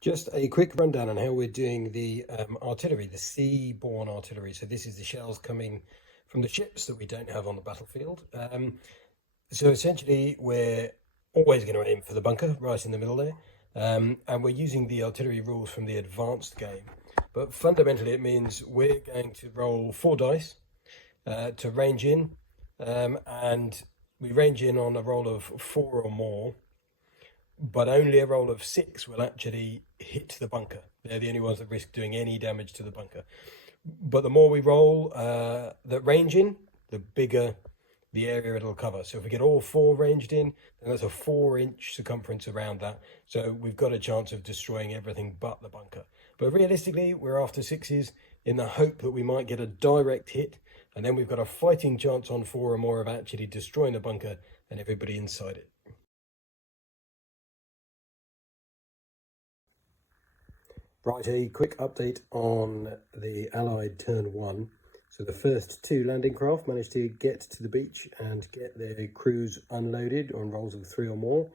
Just a quick rundown on how we're doing the artillery, the sea-borne artillery. So this is the shells coming from the ships that we don't have on the battlefield. So essentially, we're always going to aim for the bunker right in the middle there. And we're using the artillery rules from the advanced game. But fundamentally, it means we're going to roll 4 dice to range in. And we range in on a roll of 4 or more, but only a roll of 6 will actually hit the bunker. They're the only ones that risk doing any damage to the bunker. But the more we roll that range in, the bigger the area it'll cover. So if we get all 4 ranged in, then that's a 4-inch circumference around that. So we've got a chance of destroying everything but the bunker. But realistically, we're after 6s in the hope that we might get a direct hit, and then we've got a fighting chance on 4 or more of actually destroying the bunker and everybody inside it. Right, a quick update on the Allied turn 1. So the first 2 landing craft managed to get to the beach and get their crews unloaded on rolls of 3 or more.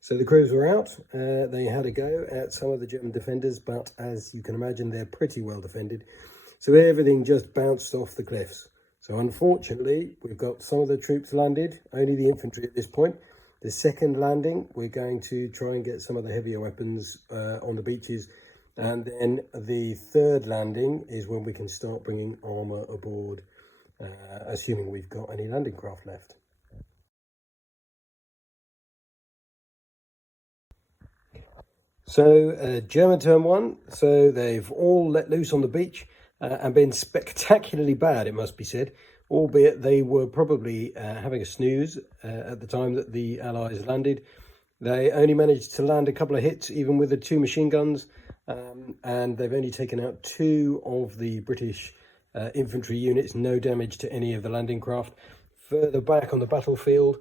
So the crews were out. They had a go at some of the German defenders, but as you can imagine, they're pretty well defended. So everything just bounced off the cliffs. So unfortunately, we've got some of the troops landed, only the infantry at this point. The second landing, we're going to try and get some of the heavier weapons on the beaches. And then the third landing is when we can start bringing armour aboard, assuming we've got any landing craft left. So German turn 1, so they've all let loose on the beach and been spectacularly bad, it must be said, albeit they were probably having a snooze at the time that the Allies landed. They only managed to land a couple of hits, even with the 2 machine guns, and they've only taken out 2 of the British infantry units, no damage to any of the landing craft. Further back on the battlefield,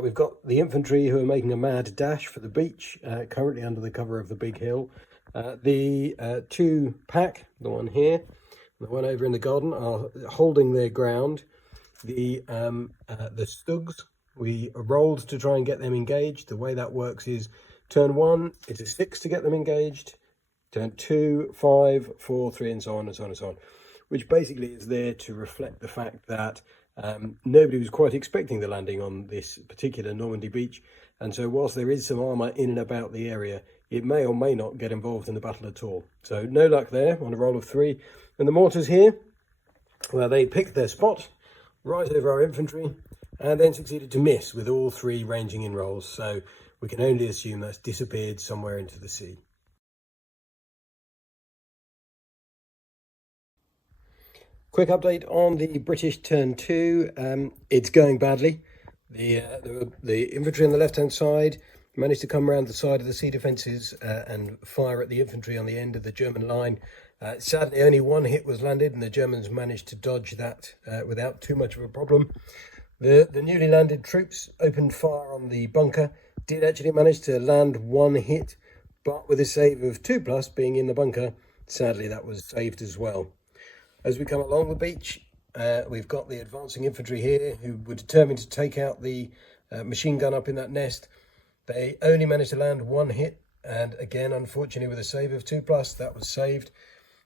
we've got the infantry who are making a mad dash for the beach, currently under the cover of the big hill. The 2 pack, the one here, the one over in the garden, are holding their ground. The Stugs, we rolled to try and get them engaged. The way that works is turn 1, it's a 6 to get them engaged. Turn 2, 5, 4, 3, and so on and so on and so on, which basically is there to reflect the fact that nobody was quite expecting the landing on this particular Normandy beach. And so whilst there is some armour in and about the area, it may or may not get involved in the battle at all. So no luck there on a roll of 3. And the mortars here, well, they picked their spot right over our infantry and then succeeded to miss with all 3 ranging in rolls. So we can only assume that's disappeared somewhere into the sea. Quick update on the British turn 2. It's going badly. The infantry on the left-hand side managed to come around the side of the sea defences and fire at the infantry on the end of the German line. Sadly, only 1 hit was landed, and the Germans managed to dodge that without too much of a problem. The newly landed troops opened fire on the bunker, did actually manage to land 1 hit, but with a save of 2+ being in the bunker, sadly that was saved as well. As we come along the beach, we've got the advancing infantry here who were determined to take out the machine gun up in that nest. They only managed to land 1 hit, and again, unfortunately, with a save of 2+, that was saved.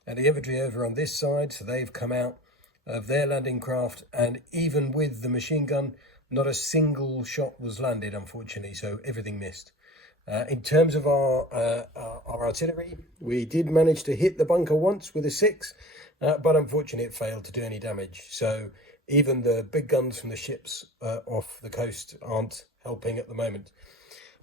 And the infantry over on this side, so they've come out of their landing craft, and even with the machine gun, not a single shot was landed, unfortunately, so everything missed. In terms of our artillery, we did manage to hit the bunker once with a 6, but unfortunately it failed to do any damage. So even the big guns from the ships off the coast aren't helping at the moment.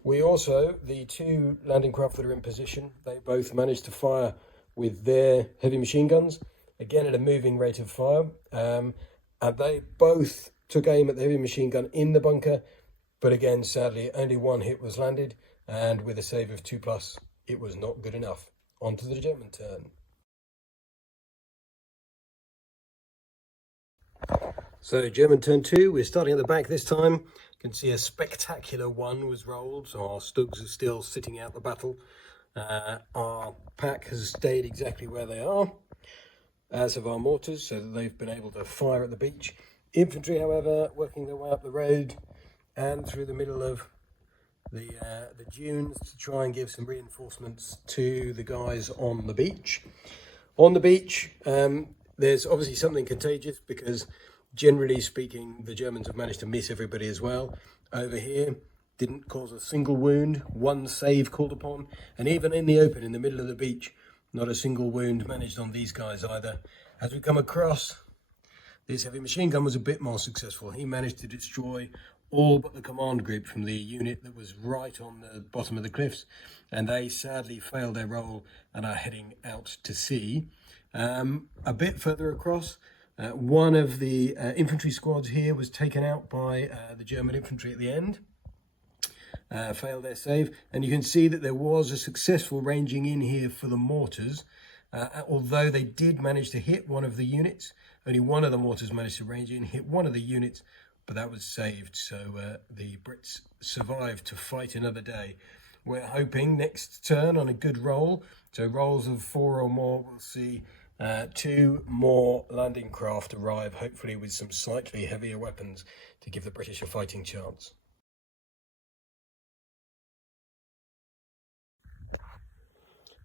We also, the 2 landing craft that are in position, they both managed to fire with their heavy machine guns, again at a moving rate of fire, and they both took aim at the heavy machine gun in the bunker, but again, sadly, only 1 hit was landed, and with a save of 2+, it was not good enough. On to the German turn. So German turn 2, we're starting at the back this time. You can see a spectacular 1 was rolled, so our Stugs are still sitting out the battle. Our pack has stayed exactly where they are, as have our mortars, so that they've been able to fire at the beach. Infantry, however, working their way up the road and through the middle of the dunes to try and give some reinforcements to the guys on the beach. On the beach, there's obviously something contagious because generally speaking, the Germans have managed to miss everybody as well. Over here, didn't cause a single wound, one save called upon, and even in the open, in the middle of the beach, not a single wound managed on these guys either. As we come across, this heavy machine gun was a bit more successful. He managed to destroy all but the command group from the unit that was right on the bottom of the cliffs, and they sadly failed their role and are heading out to sea. A bit further across, one of the infantry squads here was taken out by the German infantry at the end. Failed their save, and you can see that there was a successful ranging in here for the mortars, although they did manage to hit one of the units. Only one of the mortars managed to range in, hit one of the units, but that was saved, so the Brits survived to fight another day. We're hoping next turn on a good roll, so rolls of 4 or more, we'll see 2 more landing craft arrive, hopefully with some slightly heavier weapons to give the British a fighting chance.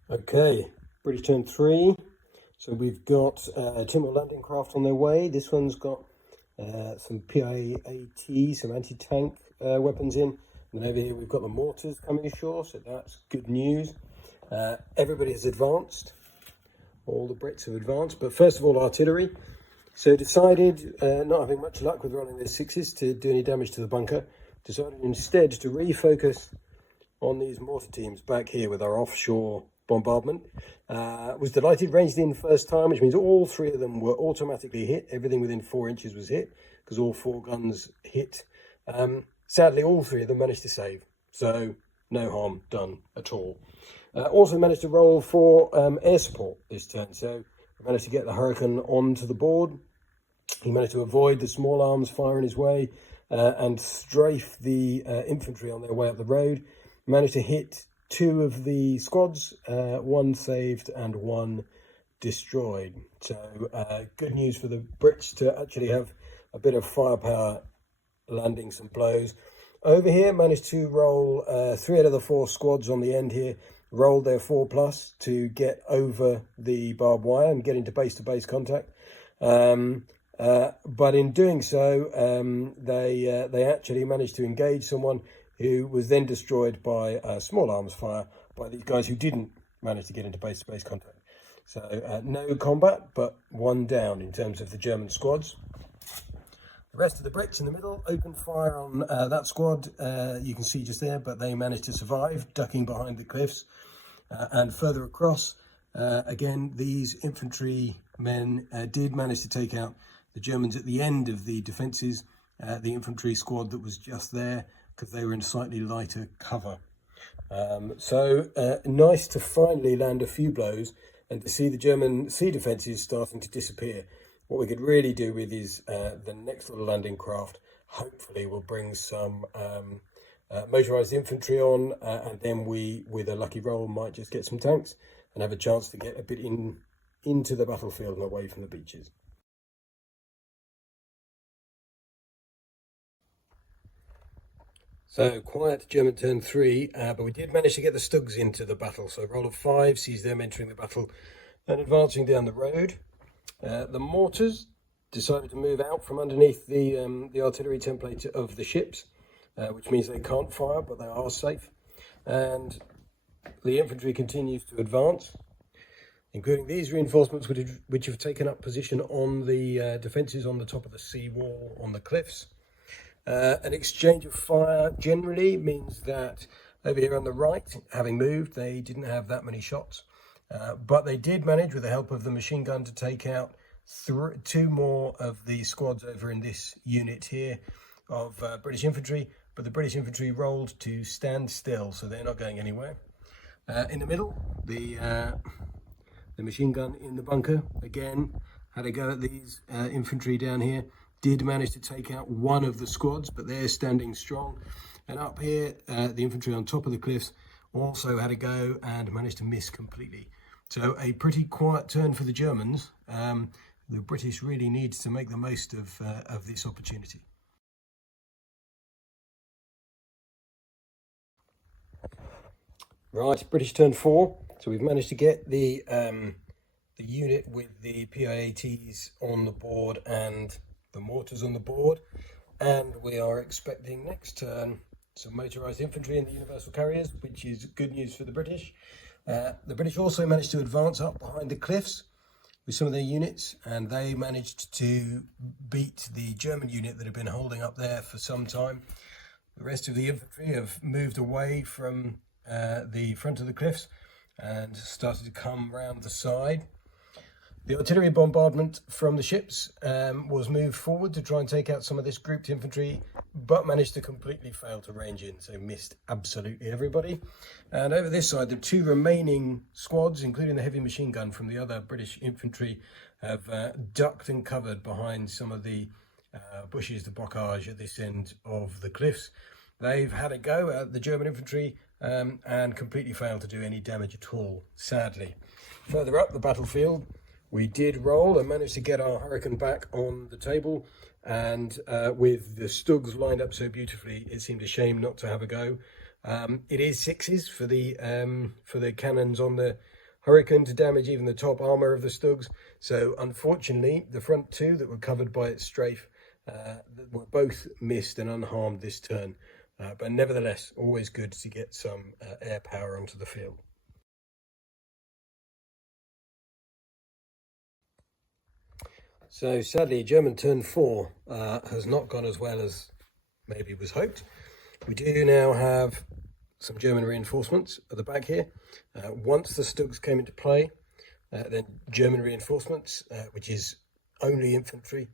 Okay, British turn 3. So we've got 2 more landing craft on their way. This one's got some PIAT, some anti-tank weapons in. And then over here we've got the mortars coming ashore, so that's good news. Everybody has advanced. All the Brits have advanced, but first of all artillery. So decided, not having much luck with rolling their 6s to do any damage to the bunker, decided instead to refocus on these mortar teams back here with our offshore bombardment. Was delighted, ranged in first time, which means all 3 of them were automatically hit. Everything within 4 inches was hit because all 4 guns hit. Sadly, all 3 of them managed to save, so no harm done at all. Also managed to roll for air support this turn, so we managed to get the Hurricane onto the board. He managed to avoid the small arms firing his way and strafe the infantry on their way up the road. Managed to hit 2 of the squads, 1 saved and 1 destroyed. So good news for the Brits to actually have a bit of firepower landing some blows. Over here, managed to roll 3 out of the 4 squads on the end here, rolled their 4+ to get over the barbed wire and get into base-to-base contact. But in doing so, they actually managed to engage someone who was then destroyed by small arms fire by these guys who didn't manage to get into base-to-base contact. So no combat, but 1 down in terms of the German squads. The rest of the Brits in the middle opened fire on that squad, you can see just there, but they managed to survive, ducking behind the cliffs. And further across, again, these infantry men did manage to take out the Germans at the end of the defences, the infantry squad that was just there, because they were in slightly lighter cover. So nice to finally land a few blows and to see the German sea defences starting to disappear. What we could really do with is the next little landing craft hopefully will bring some motorised infantry on, and then we, with a lucky roll, might just get some tanks and have a chance to get a bit into the battlefield and away from the beaches. So quiet German turn 3, but we did manage to get the Stugs into the battle. So roll of 5 sees them entering the battle and advancing down the road. The mortars decided to move out from underneath the artillery template of the ships, which means they can't fire, but they are safe. And the infantry continues to advance, including these reinforcements which have taken up position on the defences on the top of the sea wall on the cliffs. An exchange of fire generally means that over here on the right, having moved, they didn't have that many shots. But they did manage, with the help of the machine gun, to take out 2 more of the squads over in this unit here of British infantry. But the British infantry rolled to stand still, so they're not going anywhere. In the middle, the machine gun in the bunker, again, had a go at these infantry down here. Did manage to take out 1 of the squads, but they're standing strong. And up here, the infantry on top of the cliffs also had a go and managed to miss completely. So a pretty quiet turn for the Germans. The British really needs to make the most of this opportunity. Right, British turn 4. So we've managed to get the unit with the PIATs on the board and the mortars on the board, and we are expecting next turn some motorised infantry in the universal carriers, which is good news for the British. The British also managed to advance up behind the cliffs with some of their units, and they managed to beat the German unit that had been holding up there for some time. The rest of the infantry have moved away from the front of the cliffs and started to come round the side. The artillery bombardment from the ships was moved forward to try and take out some of this grouped infantry, but managed to completely fail to range in, so missed absolutely everybody. And over this side, the two remaining squads, including the heavy machine gun from the other British infantry, have ducked and covered behind some of the bushes, the bocage at this end of the cliffs. They've had a go at the German infantry and completely failed to do any damage at all, sadly. Further up the battlefield, we did roll and managed to get our Hurricane back on the table, and with the Stugs lined up so beautifully, it seemed a shame not to have a go. It is 6s for the cannons on the Hurricane to damage even the top armour of the Stugs. So unfortunately, the front two that were covered by its strafe were both missed and unharmed this turn. But nevertheless, always good to get some air power onto the field. So sadly, German turn 4 has not gone as well as maybe was hoped. We do now have some German reinforcements at the back here. Once the Stugs came into play, then German reinforcements, which is only infantry,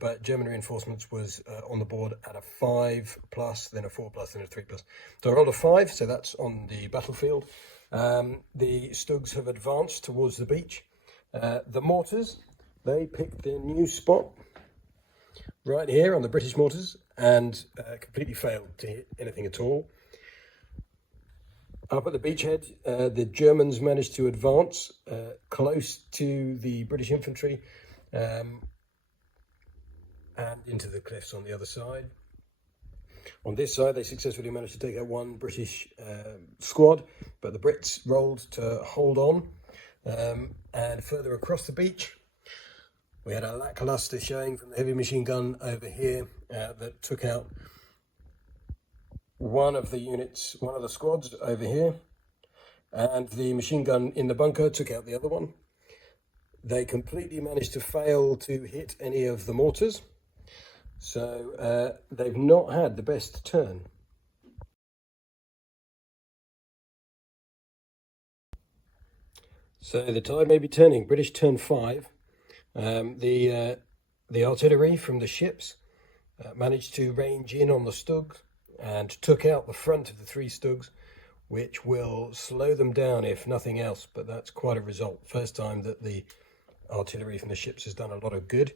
but German reinforcements was on the board at a 5+, then a 4+, then a 3+. So I rolled a 5, so that's on the battlefield. The Stugs have advanced towards the beach. The mortars, they picked their new spot right here on the British mortars and completely failed to hit anything at all. Up at the beachhead, the Germans managed to advance close to the British infantry and into the cliffs on the other side. On this side, they successfully managed to take out one British squad, but the Brits rolled to hold on. And further across the beach, we had a lackluster showing from the heavy machine gun over here that took out one of the units, one of the squads over here, and the machine gun in the bunker took out the other one. They completely managed to fail to hit any of the mortars, so they've not had the best turn. So the tide may be turning. British turn 5. The artillery from the ships managed to range in on the Stugs and took out the front of the 3 Stugs, which will slow them down if nothing else, but that's quite a result. First time that the artillery from the ships has done a lot of good.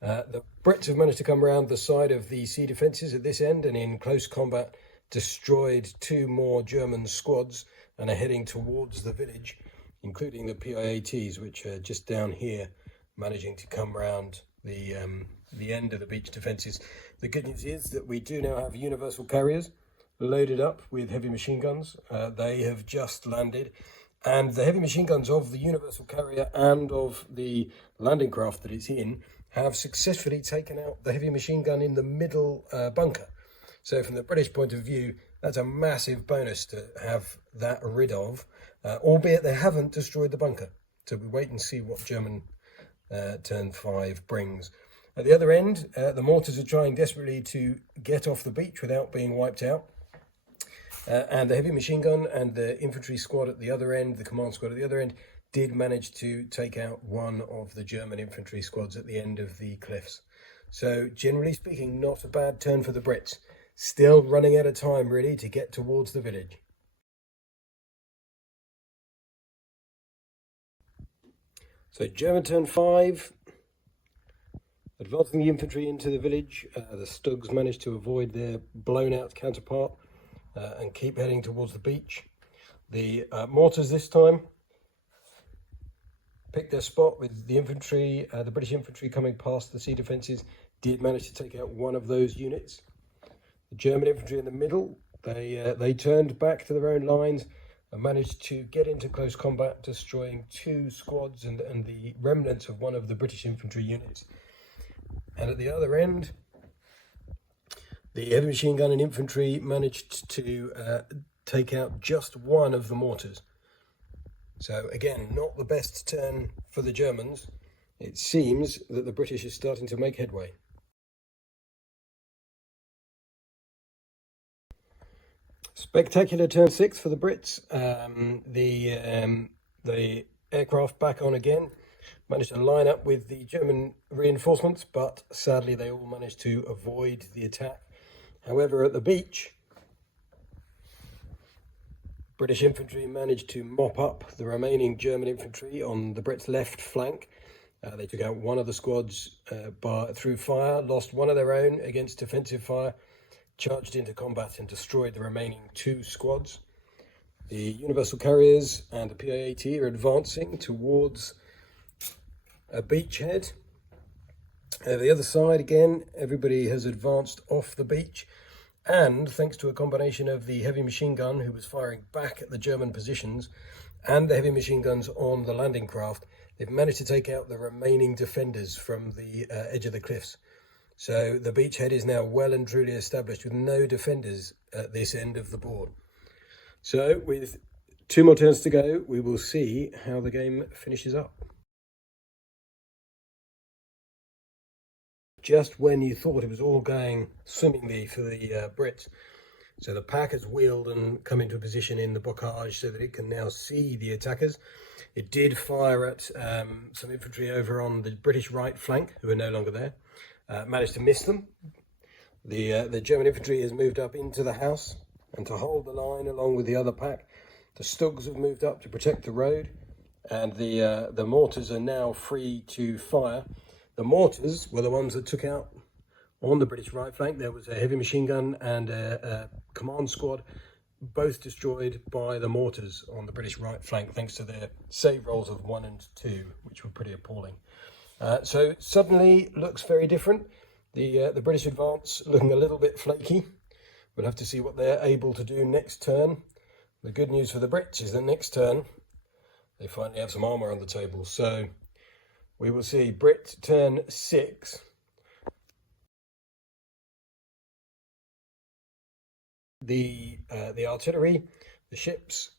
The Brits have managed to come around the side of the sea defences at this end, and in close combat destroyed 2 more German squads and are heading towards the village, including the PIATs, which are just down here, managing to come round the end of the beach defences. The good news is that we do now have universal carriers loaded up with heavy machine guns. They have just landed, and the heavy machine guns of the universal carrier and of the landing craft that it's in have successfully taken out the heavy machine gun in the middle bunker. So from the British point of view, that's a massive bonus to have that rid of, albeit they haven't destroyed the bunker. So we wait and see what German turn 5 brings. At the other end, the mortars are trying desperately to get off the beach without being wiped out. And the heavy machine gun and the infantry squad at the other end, the command squad at the other end, did manage to take out one of the German infantry squads at the end of the cliffs. So generally speaking, not a bad turn for the Brits. Still running out of time really to get towards the village. So German turn 5, advancing the infantry into the village. The Stugs managed to avoid their blown out counterpart and keep heading towards the beach. The mortars this time picked their spot with the infantry, the British infantry coming past the sea defences, did manage to take out one of those units. The German infantry in the middle, they turned back to their own lines and managed to get into close combat, destroying 2 squads and the remnants of one of the British infantry units. And at the other end, the heavy machine gun and infantry managed to take out just one of the mortars. So again, not the best turn for the Germans. It seems that the British are starting to make headway. Spectacular turn 6 for the Brits. The aircraft back on again, managed to line up with the German reinforcements, but sadly they all managed to avoid the attack. However, at the beach, British infantry managed to mop up the remaining German infantry on the Brits' left flank. They took out one of the squads through fire, lost one of their own against defensive fire, charged into combat and destroyed the remaining 2 squads. The Universal Carriers and the PA-AT are advancing towards a beachhead. The other side, again, everybody has advanced off the beach, and thanks to a combination of the heavy machine gun, who was firing back at the German positions, and the heavy machine guns on the landing craft, they've managed to take out the remaining defenders from the edge of the cliffs. So the beachhead is now well and truly established with no defenders at this end of the board. So with 2 more turns to go, we will see how the game finishes up. Just when you thought it was all going swimmingly for the Brits, so the pack has wheeled and come into a position in the bocage so that it can now see the attackers. It did fire at some infantry over on the British right flank, who are no longer there. Managed to miss them. The German infantry has moved up into the house, and to hold the line along with the other pack, the Stugs have moved up to protect the road, and the mortars are now free to fire. The mortars were the ones that took out on the British right flank. There was a heavy machine gun and a command squad, both destroyed by the mortars on the British right flank, thanks to their save rolls of 1 and 2, which were pretty appalling. So suddenly looks very different. The British advance looking a little bit flaky. We'll have to see what they're able to do next turn. The good news for the Brits is that next turn they finally have some armour on the table. So we will see Brit turn 6. The artillery, the ships,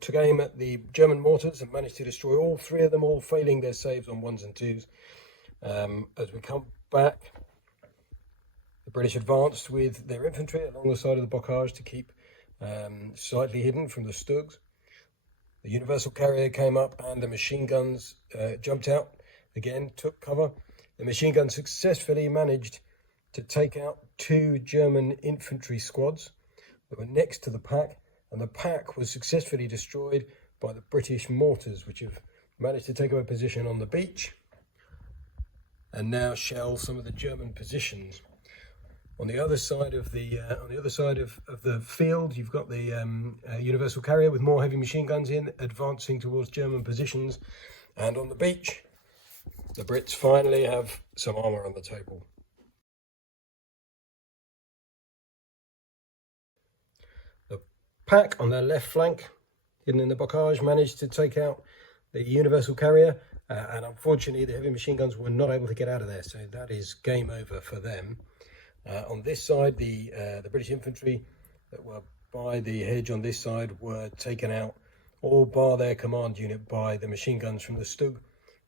took aim at the German mortars and managed to destroy all 3 of them, all failing their saves on 1s and 2s. As we come back, the British advanced with their infantry along the side of the bocage to keep slightly hidden from the Stugs. The Universal Carrier came up and the machine guns jumped out, again took cover. The machine guns successfully managed to take out 2 German infantry squads that were next to the pack, and the pack was successfully destroyed by the British mortars, which have managed to take up a position on the beach and now shell some of the German positions. On the other side of the field, you've got the Universal Carrier with more heavy machine guns in, advancing towards German positions, and on the beach, the Brits finally have some armour on the table. Pack on their left flank, hidden in the bocage, managed to take out the Universal Carrier, and unfortunately the heavy machine guns were not able to get out of there, so that is game over for them. On this side, the British infantry that were by the hedge on this side were taken out, all bar their command unit, by the machine guns from the Stug,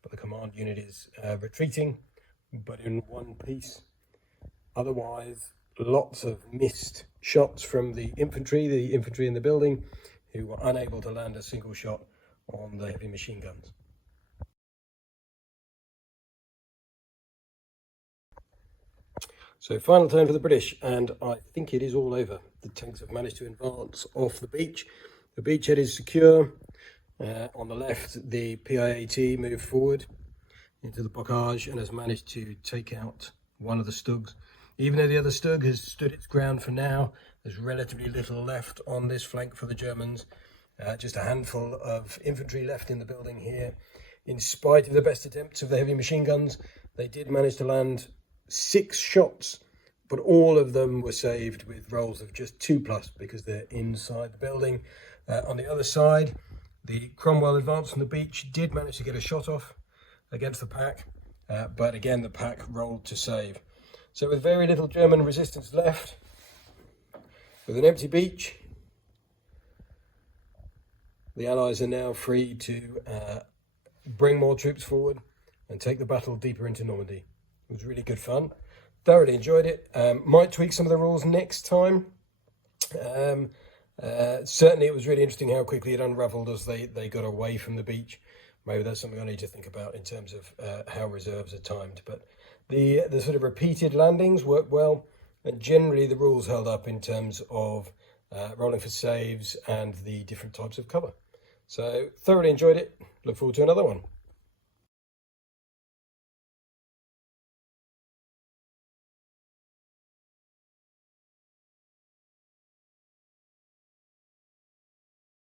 but the command unit is retreating, but in one piece. Otherwise, lots of missed shots from the infantry in the building, who were unable to land a single shot on the heavy machine guns. So final turn for the British, and I think it is all over. The tanks have managed to advance off the beach. The beachhead is secure. On the left, the PA-AT moved forward into the bocage and has managed to take out one of the Stugs. Even though the other Stug has stood its ground for now, there's relatively little left on this flank for the Germans. Just a handful of infantry left in the building here. In spite of the best attempts of the heavy machine guns, they did manage to land 6 shots, but all of them were saved with rolls of just 2+, because they're inside the building. On the other side, the Cromwell advance from the beach did manage to get a shot off against the pack, but again the pack rolled to save. So with very little German resistance left, with an empty beach, the Allies are now free to bring more troops forward and take the battle deeper into Normandy. It was really good fun. Thoroughly enjoyed it. Might tweak some of the rules next time. Certainly it was really interesting how quickly it unravelled as they got away from the beach. Maybe that's something I need to think about in terms of how reserves are timed. But the sort of repeated landings worked well, and generally the rules held up in terms of rolling for saves and the different types of cover. So thoroughly enjoyed it. Look forward to another one.